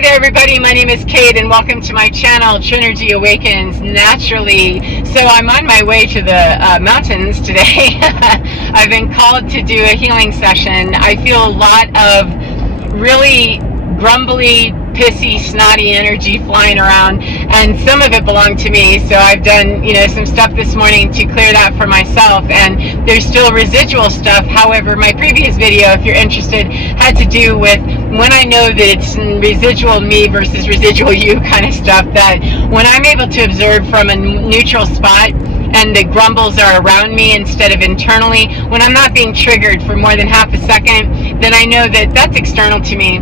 Hi there everybody, my name is Kate and welcome to my channel, Trinergy Awakens Naturally. So I'm on my way to the mountains today. I've been called to do a healing session. I feel a lot of really grumbly, pissy, snotty energy flying around, and some of it belonged to me, so I've done some stuff this morning to clear that for myself, and there's still residual stuff. However, my previous video, if you're interested, had to do with when I know that it's residual me versus residual you kind of stuff, that when I'm able to observe from a neutral spot and the grumbles are around me instead of internally, when I'm not being triggered for more than half a second, then I know that that's external to me.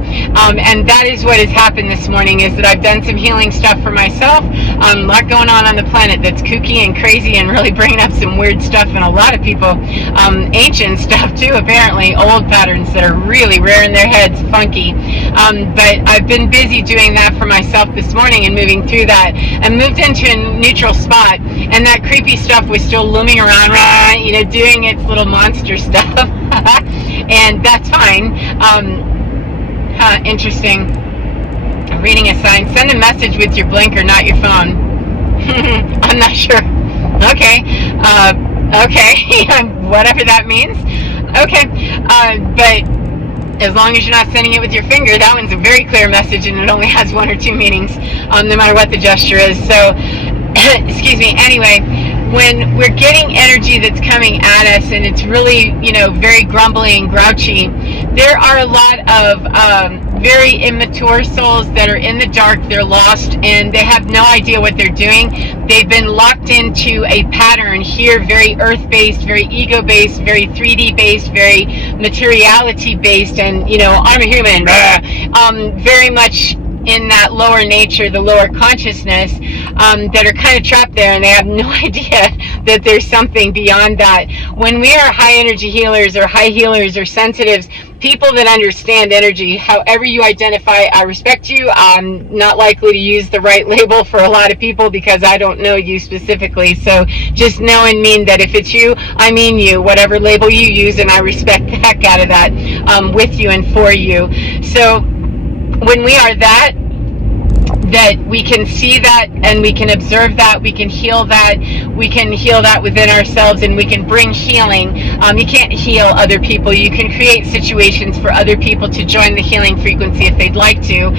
And that is what has happened this morning, is that I've done some healing stuff for myself. A lot going on the planet that's kooky and crazy and really bringing up some weird stuff in a lot of people. Ancient stuff too, apparently, old patterns that are really rearing their heads funky. But I've been busy doing that for myself this morning and moving through that, and moved into a neutral spot, and that creepy stuff was still looming around, doing its little monster stuff. And that's fine. Interesting. Reading a sign. Send a message with your blinker, not your phone. I'm not sure. Okay. Okay. Whatever that means. Okay. But as long as you're not sending it with your finger, that one's a very clear message, and it only has one or two meanings, no matter what the gesture is. So, excuse me. Anyway, when we're getting energy that's coming at us and it's really, very grumbly and grouchy, there are a lot of very immature souls that are in the dark. They're lost and they have no idea what they're doing. They've been locked into a pattern here, very earth-based, very ego-based, very 3D-based, very materiality-based, and, I'm a human, very much in that lower nature, the lower consciousness, that are kind of trapped there, and they have no idea that there's something beyond that. When we are high energy healers or high healers or sensitives, people that understand energy, however you identify, I respect you. I'm not likely to use the right label for a lot of people because I don't know you specifically. So just know and mean that if it's you, I mean you, whatever label you use, and I respect the heck out of that, with you and for you. So when we are that we can see that and we can observe that, we can heal that within ourselves, and we can bring healing. You can't heal other people. You can create situations for other people to join the healing frequency if they'd like to.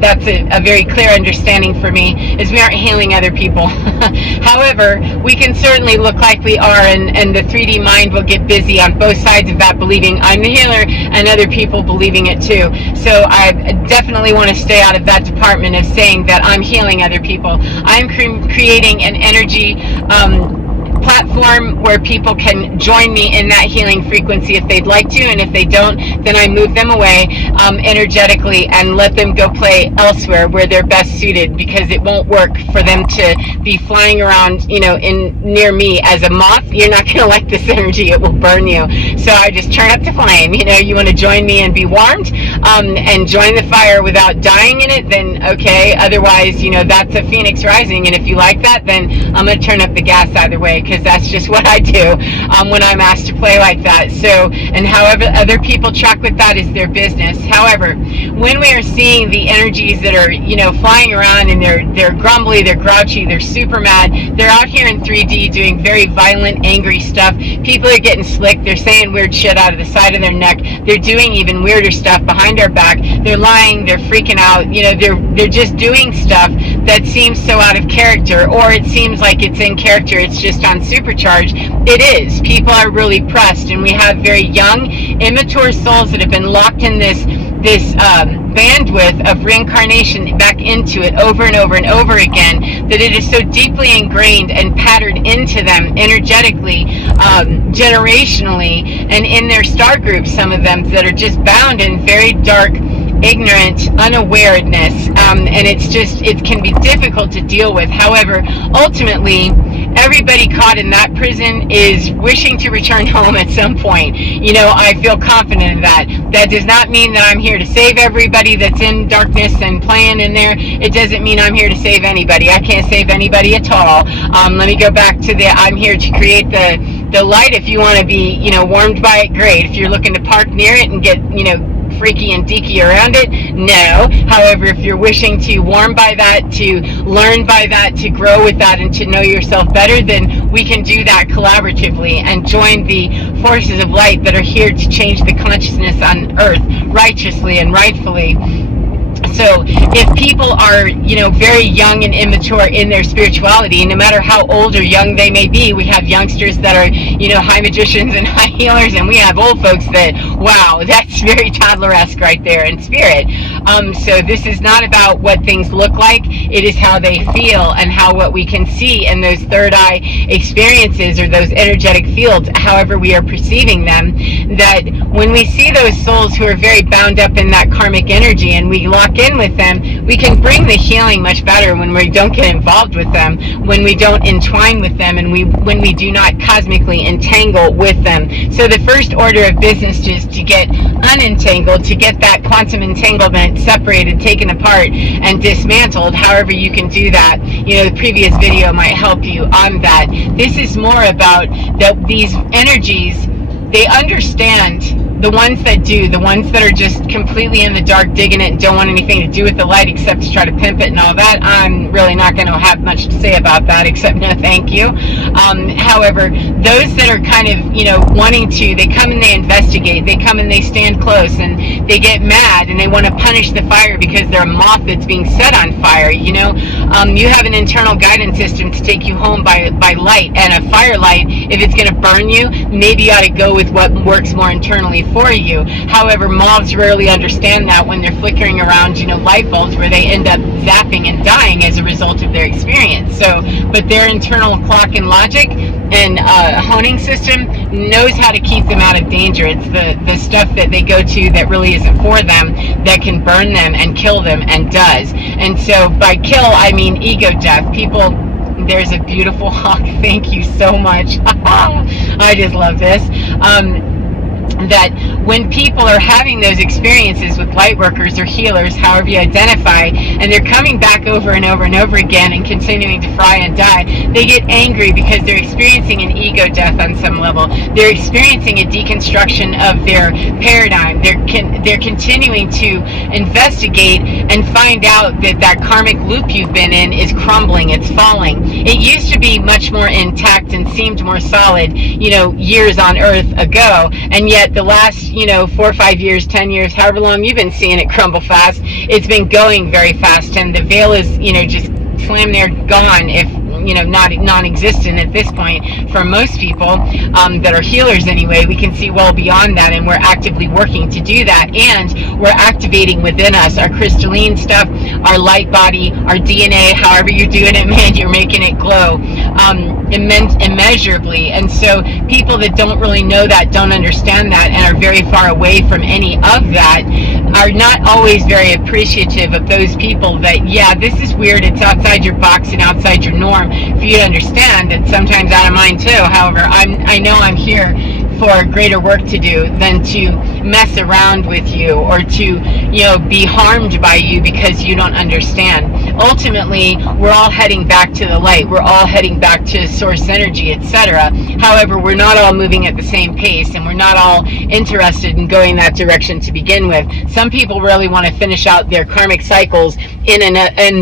That's a very clear understanding for me, is we aren't healing other people. However, we can certainly look like we are, and the 3D mind will get busy on both sides of that, believing I'm the healer and other people believing it too. So I definitely want to stay out of that department of saying that I'm healing other people. I'm creating an energy platform where people can join me in that healing frequency if they'd like to, and if they don't, then I move them away energetically and let them go play elsewhere where they're best suited, because it won't work for them to be flying around near me as a moth. You're not going to like this energy. It will burn you. So I just turn up the flame. You want to join me and be warmed, and join the fire without dying in it, then okay. Otherwise, that's a phoenix rising, and if you like that, then I'm going to turn up the gas either way, because that's just what I do when I'm asked to play like that. So, and however other people track with that is their business. However, when we are seeing the energies that are flying around, and they're grumbly, they're grouchy, they're super mad, they're out here in 3D doing very violent, angry stuff. People are getting slick. They're saying weird shit out of the side of their neck. They're doing even weirder stuff behind our back. They're lying. They're freaking out. They're just doing stuff that seems so out of character, or it seems like it's in character. It's just on supercharge. It is. People are really pressed, and we have very young, immature souls that have been locked in this bandwidth of reincarnation back into it over and over and over again, that it is so deeply ingrained and patterned into them energetically, generationally, and in their star groups, some of them that are just bound in very dark, ignorant unawareness, and it can be difficult to deal with. However, ultimately, everybody caught in that prison is wishing to return home at some point. I feel confident of that. That does not mean that I'm here to save everybody that's in darkness and playing in there. It doesn't mean I'm here to save anybody. I can't save anybody at all. Let me go back to I'm here to create the light. If you want to be warmed by it, great. If you're looking to park near it and get freaky and deaky around it? No. However, if you're wishing to warm by that, to learn by that, to grow with that, and to know yourself better, then we can do that collaboratively and join the forces of light that are here to change the consciousness on earth righteously and rightfully. So if people are, very young and immature in their spirituality, no matter how old or young they may be, we have youngsters that are, high magicians and high healers, and we have old folks that, wow, that's very toddler-esque right there in spirit. So this is not about what things look like, it is how they feel and how what we can see in those third eye experiences or those energetic fields, however we are perceiving them, that when we see those souls who are very bound up in that karmic energy and we lock in with them, we can bring the healing much better when we don't get involved with them, when we don't entwine with them, and when we do not cosmically entangle with them. So the first order of business is to get unentangled, to get that quantum entanglement separated, taken apart, and dismantled. However you can do that, the previous video might help you on that. This is more about that these energies, they understand. The ones that do, the ones that are just completely in the dark digging it and don't want anything to do with the light except to try to pimp it and all that, I'm really not going to have much to say about that except no thank you. However, those that are kind of, wanting to, they come and they investigate, they come and they stand close and they get mad and they want to punish the fire because they're a moth that's being set on fire, you have an internal guidance system to take you home by light, and a firelight, if it's going to burn you, maybe you ought to go with what works more internally for you. However, moths rarely understand that when they're flickering around, light bulbs where they end up zapping and dying as a result of their experience. So, but their internal clock and logic and honing system knows how to keep them out of danger. It's the stuff that they go to that really isn't for them that can burn them and kill them, and does. And so by kill, I mean ego death. People, there's a beautiful hawk. Thank you so much. I just love this. That when people are having those experiences with light workers or healers, however you identify, and they're coming back over and over and over again and continuing to fry and die, they get angry because they're experiencing an ego death on some level. They're experiencing a deconstruction of their paradigm. They're continuing to investigate and find out that that karmic loop you've been in is crumbling, it's falling. It used to be much more intact and seemed more solid, years on earth ago, and yet the last 4 or 5 years, 10 years, however long you've been seeing it crumble fast, it's been going very fast, and the veil is just slam there, gone, if not non-existent at this point for most people that are healers anyway. We can see well beyond that, and we're actively working to do that, and we're activating within us our crystalline stuff, our light body, our DNA, however you're doing it, man, you're making it glow immeasurably. And so people that don't really know that, don't understand that, and are very far away from any of that, are not always very appreciative of those people that, yeah, this is weird, it's outside your box and outside your norm, for you to understand that sometimes out of mine too. However, I know I'm here for greater work to do than to mess around with you or to be harmed by you because you don't understand. Ultimately, we're all heading back to the light, we're all heading back to source energy, etc. However, we're not all moving at the same pace, and we're not all interested in going that direction to begin with. Some people really want to finish out their karmic cycles in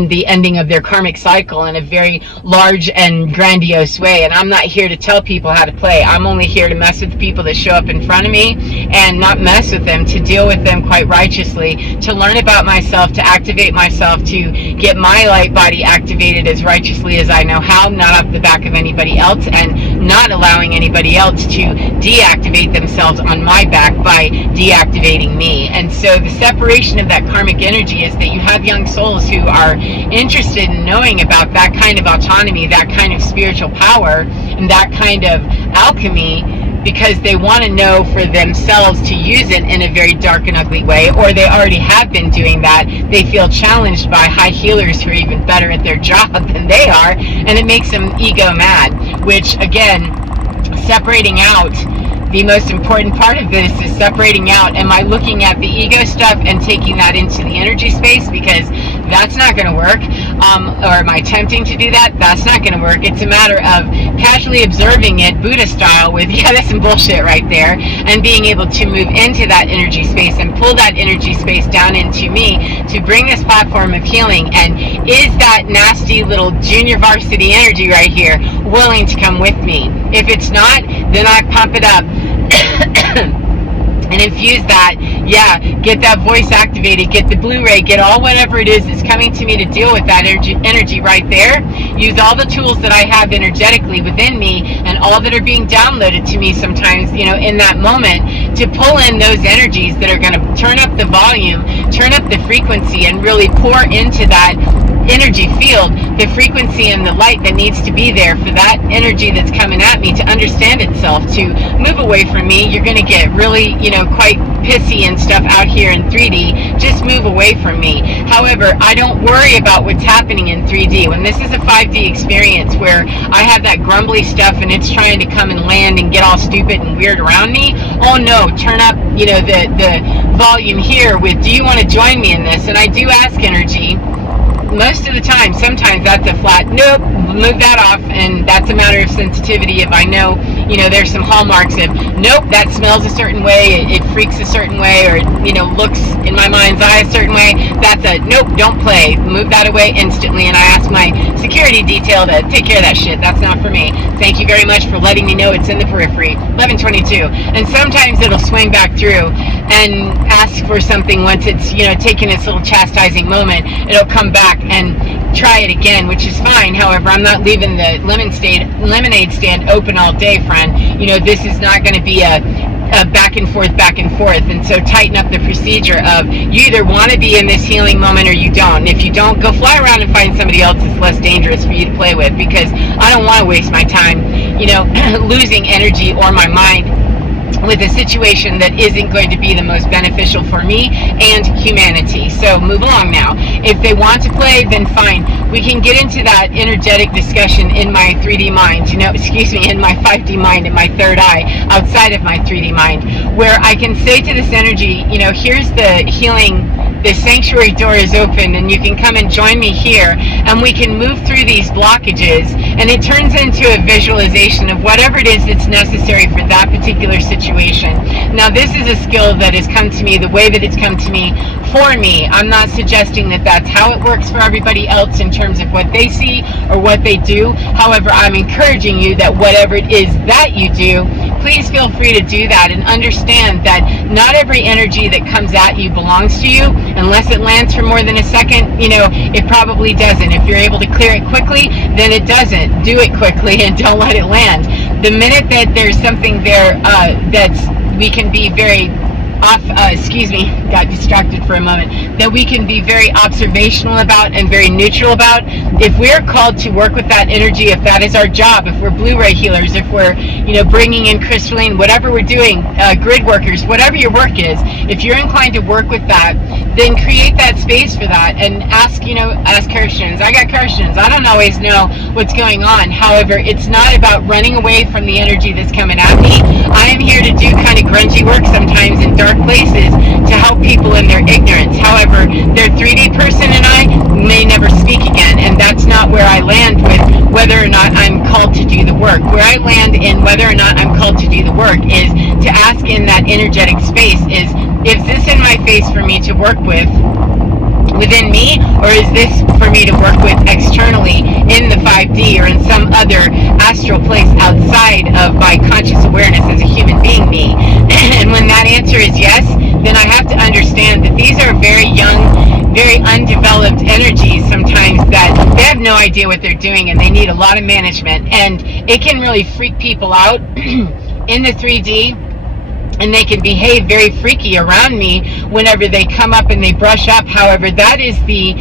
the ending of their karmic cycle in a very large and grandiose way, and I'm not here to tell people how to play. I'm only here to mess with people that show up in front of me and not mess with them, to deal with them quite righteously, to learn about myself, to activate myself, to get my light body activated as righteously as I know how, not off the back of anybody else, and not allowing anybody else to deactivate themselves on my back by deactivating me. And so the separation of that karmic energy is that you have young souls who are interested in knowing about that kind of autonomy, that kind of spiritual power, and that kind of alchemy, because they want to know for themselves to use it in a very dark and ugly way, or they already have been doing that. They feel challenged by high healers who are even better at their job than they are, and it makes them ego mad, which again, separating out, the most important part of this is separating out, am I looking at the ego stuff and taking that into the energy space? Because that's not going to work. or am I attempting to do that? That's not going to work. It's a matter of casually observing it Buddha style with, yeah, that's some bullshit right there, and being able to move into that energy space and pull that energy space down into me to bring this platform of healing. And is that nasty little junior varsity energy right here willing to come with me? If it's not, then I pump it up and infuse that, yeah, get that voice activated, get the Blu-ray, get all whatever it is that's coming to me to deal with that energy right there. Use all the tools that I have energetically within me and all that are being downloaded to me sometimes, in that moment, to pull in those energies that are going to turn up the volume, turn up the frequency, and really pour into that energy field the frequency and the light that needs to be there for that energy that's coming at me to understand itself, to move away from me. You're going to get really, quite pissy and stuff out here in 3D. Just move away from me. However, I don't worry about what's happening in 3D. When this is a 5D experience where I have that grumbly stuff and it's trying to come and land and get all stupid and weird around me, oh no, turn up, the volume here with, do you want to join me in this? And I do ask energy. Most of the time, sometimes that's a flat, nope, move that off, and that's a matter of sensitivity. If I know, there's some hallmarks of, nope, that smells a certain way, it freaks a certain way, or, looks in my mind's eye a certain way, that's a, nope, don't play, move that away instantly, and I ask my security detail to take care of that shit. That's not for me. Thank you very much for letting me know it's in the periphery. 1122. And sometimes it'll swing back through and ask for something once it's, taken its little chastising moment. It'll come back and try it again, which is fine. However, I'm not leaving the lemonade stand open all day, friend. This is not going to be a back and forth, and so tighten up the procedure of, you either want to be in this healing moment or you don't. If you don't, go fly around and find somebody else that's less dangerous for you to play with, because I don't want to waste my time, losing energy or my mind with a situation that isn't going to be the most beneficial for me and humanity. So move along now. If they want to play, then fine. We can get into that energetic discussion in my 3D mind, in my 5D mind, in my third eye, outside of my 3D mind, where I can say to this energy, here's the healing, the sanctuary door is open and you can come and join me here, and we can move through these blockages, and it turns into a visualization of whatever it is that's necessary for that particular situation. Now, this is a skill that has come to me the way that it's come to me for me. I'm not suggesting that that's how it works for everybody else in terms of what they see or what they do. However, I'm encouraging you that whatever it is that you do, please feel free to do that, and understand that not every energy that comes at you belongs to you. Unless it lands for more than a second, it probably doesn't. If you're able to clear it quickly, then it doesn't. Do it quickly and don't let it land. The minute that there's something there we can be very got distracted for a moment, that we can be very observational about and very neutral about. If we're called to work with that energy, if that is our job, if we're Blu-ray healers, if we're, bringing in crystalline, whatever we're doing, grid workers, whatever your work is, if you're inclined to work with that, then create that space for that and ask questions. I got questions. I don't always know what's going on. However, it's not about running away from the energy that's coming at me. I am here to do kind of grungy work sometimes in dark places to help people in their ignorance. However, their 3D person and I may never speak again, and that's not where I land with whether or not I'm called to do the work. Where I land in whether or not I'm called to do the work is to ask in that energetic space is this in my face for me to work with within me, or is this for me to work with externally in the 5D or in some other astral place outside of my conscious awareness as a human being me? And when that answer is yes, then I have to understand that these are very young, very undeveloped energies sometimes, that they have no idea what they're doing and they need a lot of management, and it can really freak people out in the 3D. And they can behave very freaky around me whenever they come up and they brush up. However, that is the,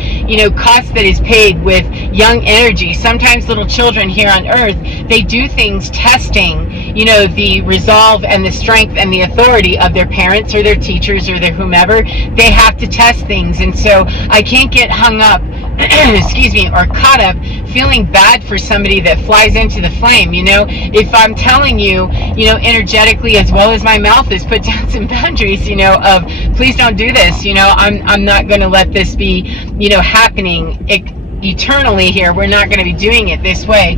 cost that is paid with young energy. Sometimes little children here on earth, they do things testing, the resolve and the strength and the authority of their parents or their teachers or their whomever. They have to test things. And so I can't get hung up, or caught up feeling bad for somebody that flies into the flame. If I'm telling you, energetically, as well as my mouth is, put down some boundaries, of please don't do this, I'm not going to let this be, happening. eternally here. We're not going to be doing it this way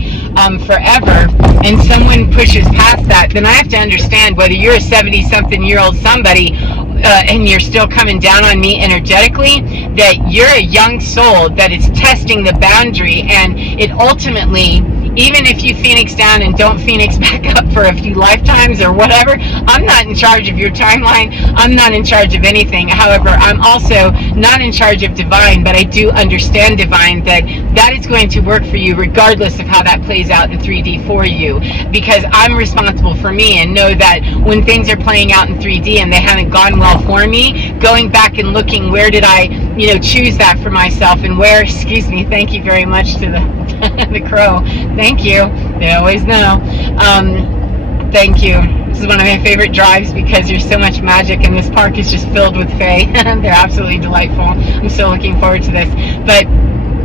forever, and someone pushes past that, then I have to understand whether you're a 70-something-year-old somebody and you're still coming down on me energetically, that you're a young soul that is testing the boundary, and it ultimately, even if you phoenix down and don't phoenix back up for a few lifetimes or whatever, I'm not in charge of your timeline. I'm not in charge of anything. However, I'm also not in charge of divine, but I do understand divine, that is going to work for you regardless of how that plays out in 3D for you, because I'm responsible for me, and know that when things are playing out in 3D and they haven't gone well for me, going back and looking, where did I choose that for myself, and where, excuse me, thank you very much to the the crow, thank you, they always know. Thank you. This is one of my favorite drives because there's so much magic, and this park is just filled with fae. They're absolutely delightful. I'm so looking forward to this. But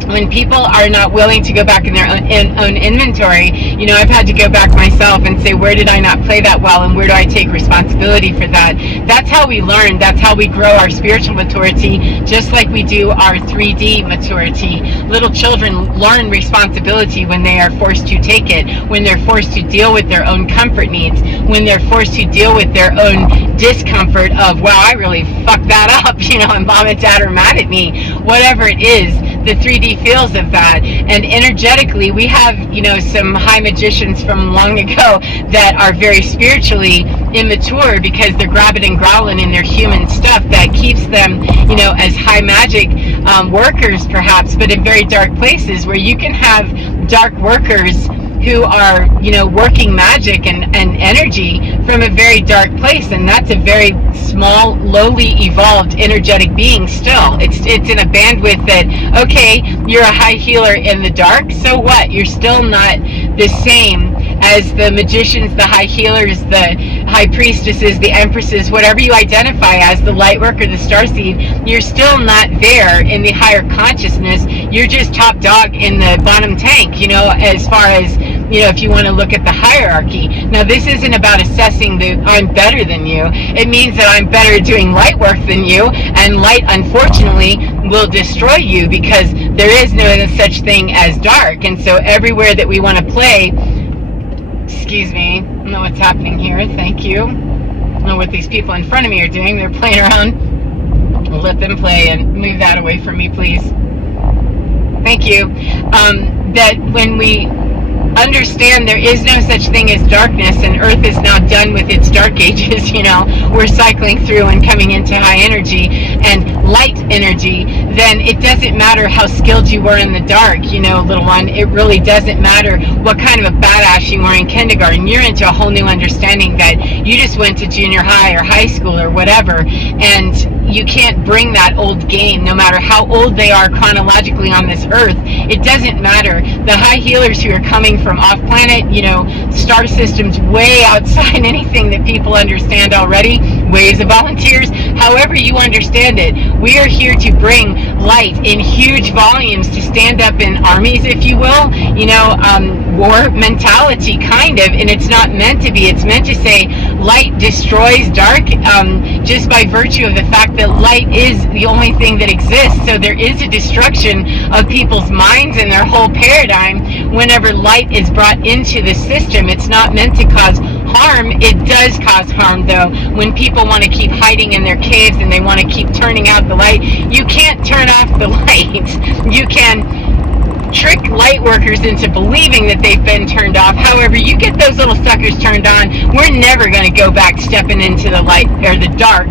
when people are not willing to go back in their own inventory, I've had to go back myself and say, where did I not play that well, and where do I take responsibility for that? That's how we learn. That's how we grow our spiritual maturity, just like we do our 3D maturity. Little children learn responsibility when they are forced to take it, when they're forced to deal with their own comfort needs, when they're forced to deal with their own discomfort of, wow, I really fucked that up, and mom and dad are mad at me, whatever it is. The 3D feels of that, and energetically we have some high magicians from long ago that are very spiritually immature because they're grabbing and growling in their human stuff that keeps them as high magic workers perhaps, but in very dark places, where you can have dark workers who are working magic and energy from a very dark place, and that's a very small, lowly evolved energetic being. Still, it's in a bandwidth that, okay, you're a high healer in the dark, so what? You're still not the same as the magicians, the high healers, the high priestesses, the empresses, whatever you identify as, the light worker, the starseed. You're still not there in the higher consciousness. You're just top dog in the bottom tank, as far as if you want to look at the hierarchy. Now, this isn't about assessing that I'm better than you. It means that I'm better at doing light work than you, and light, unfortunately, will destroy you, because there is no such thing as dark. And so everywhere that we want to play, excuse me, I don't know what's happening here, thank you. I don't know what these people in front of me are doing. They're playing around. We'll let them play, and move that away from me, please. Thank you. That when we understand there is no such thing as darkness, and Earth is now done with its dark ages, we're cycling through and coming into high energy and light energy, then it doesn't matter how skilled you were in the dark, little one. It really doesn't matter what kind of a badass you were in kindergarten. You're into a whole new understanding that you just went to junior high or high school or whatever, and you can't bring that old game, no matter how old they are chronologically on this earth. It doesn't matter. The high healers who are coming from off planet, star systems way outside anything that people understand already, waves of volunteers, however you understand it, we are here to bring light in huge volumes, to stand up in armies, if you will, war mentality, kind of, and it's not meant to be. It's meant to say light destroys dark, just by virtue of the fact that light is the only thing that exists. So there is a destruction of people's minds and their whole paradigm whenever light is brought into the system. It's not meant to cause harm. It does cause harm, though, when people want to keep hiding in their caves and they want to keep turning out the light. You can't turn off the light. You can trick light workers into believing that they've been turned off. However, you get those little suckers turned on, we're never going to go back stepping into the light or the dark.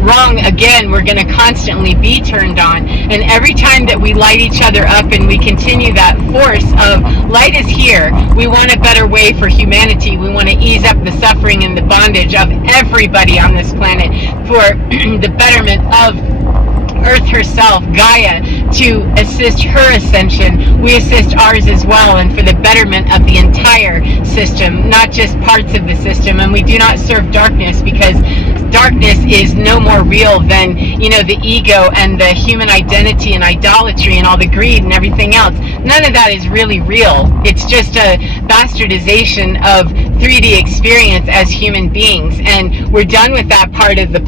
Wrong again. We're going to constantly be turned on, and every time that we light each other up and we continue that force of light is here, we want a better way for humanity. We want to ease up the suffering and the bondage of everybody on this planet for the betterment of Earth herself, Gaia, to assist her ascension. We assist ours as well, and for the betterment of the entire system, not just parts of the system. And we do not serve darkness, because darkness is no more real than, the ego and the human identity and idolatry and all the greed and everything else. None of that is really real. It's just a bastardization of 3D experience as human beings, and we're done with that part of the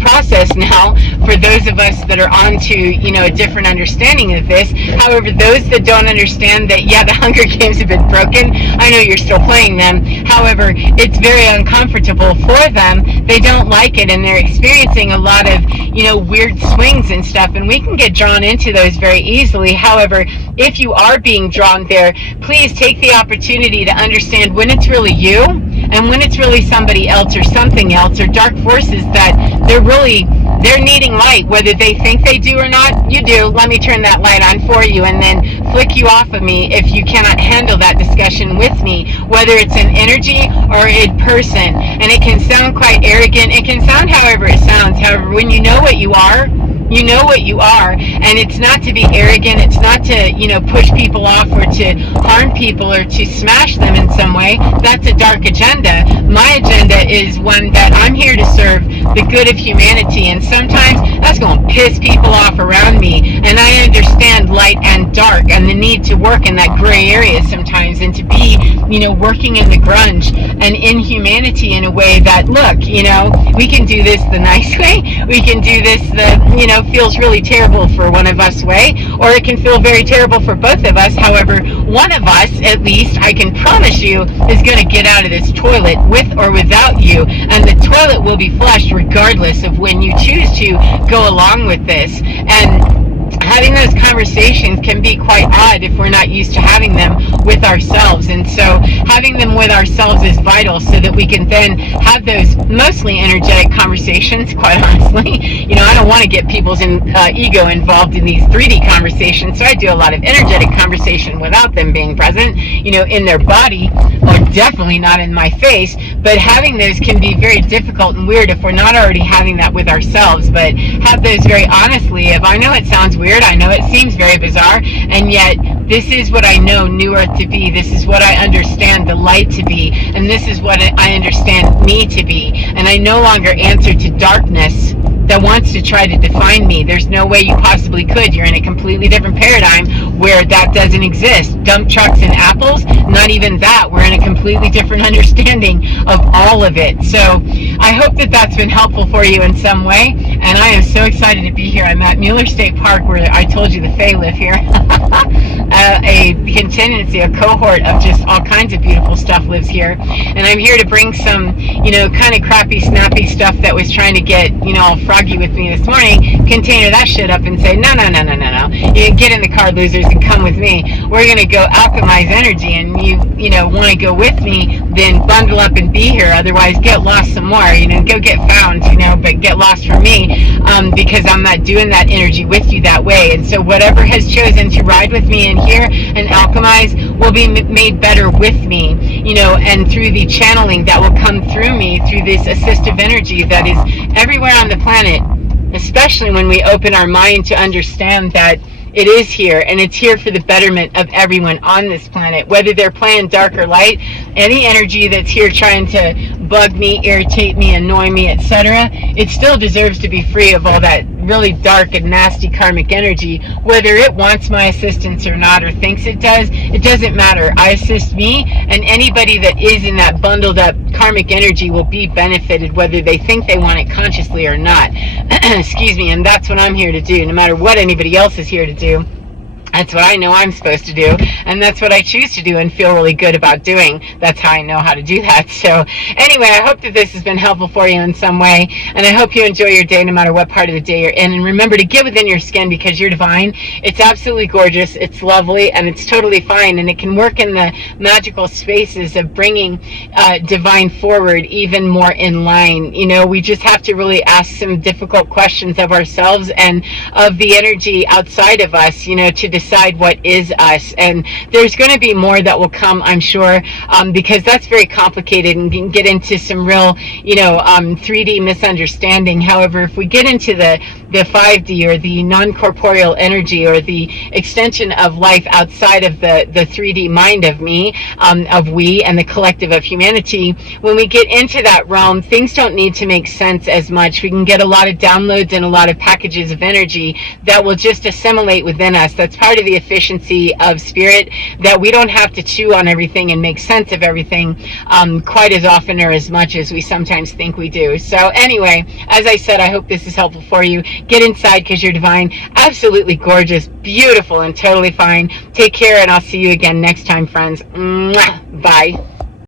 process now for those of us that are onto a different understanding of this. However, those that don't understand that, yeah, the Hunger Games have been broken, I know you're still playing them, however, it's very uncomfortable for them. They don't like it, and they're experiencing a lot of weird swings and stuff, and we can get drawn into those very easily. However, if you are being drawn there, please take the opportunity to understand when it's really you and when it's really somebody else or something else or dark forces that they're needing light, whether they think they do or not. You do. Let me turn that light on for you and then flick you off of me if you cannot handle that discussion with me, whether it's an energy or a person. And it can sound quite arrogant. It can sound however it sounds. However, when you know what you are, you know what you are, and it's not to be arrogant, it's not to push people off or to harm people or to smash them in some way. That's a dark agenda. My agenda is one that I'm here to serve the good of humanity, and sometimes that's going to piss people off around me, and I understand light and dark and the need to work in that gray area sometimes, and to be working in the grunge and in humanity in a way that, look, we can do this the nice way, we can do this the feels really terrible for one of us way, or it can feel very terrible for both of us. However, one of us, at least, I can promise you, is going to get out of this toilet with or without you, and the toilet will be flushed regardless of when you choose to go along with this. And having those conversations can be quite odd if we're not used to having them with ourselves, and so having them with ourselves is vital so that we can then have those mostly energetic conversations. Quite honestly, I don't want to get people's ego involved in these 3D conversations, so I do a lot of energetic conversation without them being present in their body, or definitely not in my face. But having those can be very difficult and weird if we're not already having that with ourselves. But have those very honestly. If I know it sounds weird, I know it seems very bizarre, and yet this is what I know New Earth to be. This is what I understand the light to be, and this is what I understand me to be. And I no longer answer to darkness that wants to try to define me. There's no way you possibly could. You're in a completely different paradigm where that doesn't exist. Dump trucks and apples, not even that. We're in a completely different understanding of all of it. So I hope that that's been helpful for you in some way, and I am so excited to be here. I'm at Mueller State Park, where I told you the Fae live here. A contingency, a cohort of just all kinds of beautiful stuff lives here, and I'm here to bring some kind of crappy snappy stuff that was trying to get all froggy with me this morning, container that shit up and say, no, you get in the car, losers, and come with me. We're going to go alchemize energy, and you want to go with me, then bundle up and be here. Otherwise, get lost some more, go get found, but get lost from me, because I'm not doing that energy with you that way. And so whatever has chosen to ride with me in here and alchemize will be made better with me, and through the channeling that will come through me, through this assistive energy that is everywhere on the planet, especially when we open our mind to understand that it is here, and it's here for the betterment of everyone on this planet, whether they're playing dark or light. Any energy that's here trying to bug me, irritate me, annoy me, etc., it still deserves to be free of all that really dark and nasty karmic energy. Whether it wants my assistance or not, or thinks it does, it doesn't matter. I assist me, and anybody that is in that bundled up karmic energy will be benefited, whether they think they want it consciously or not. Excuse me. And that's what I'm here to do, no matter what anybody else is here to do. That's what I know I'm supposed to do, and that's what I choose to do and feel really good about doing. That's how I know how to do that. So anyway, I hope that this has been helpful for you in some way, and I hope you enjoy your day no matter what part of the day you're in. And remember to get within your skin, because you're divine. It's absolutely gorgeous, it's lovely, and it's totally fine, and it can work in the magical spaces of bringing divine forward even more in line. We just have to really ask some difficult questions of ourselves and of the energy outside of us, to decide what is us. And there's going to be more that will come, I'm sure, because that's very complicated and can get into some real, 3D misunderstanding. However, if we get into the 5D, or the non-corporeal energy, or the extension of life outside of the 3D mind of me, of we, and the collective of humanity, when we get into that realm, things don't need to make sense as much. We can get a lot of downloads and a lot of packages of energy that will just assimilate within us. That's part of the efficiency of spirit, that we don't have to chew on everything and make sense of everything quite as often or as much as we sometimes think we do. So anyway, as I said, I hope this is helpful for you. Get inside, because you're divine, absolutely gorgeous, beautiful, and totally fine. Take care, and I'll see you again next time, friends. Mwah. Bye.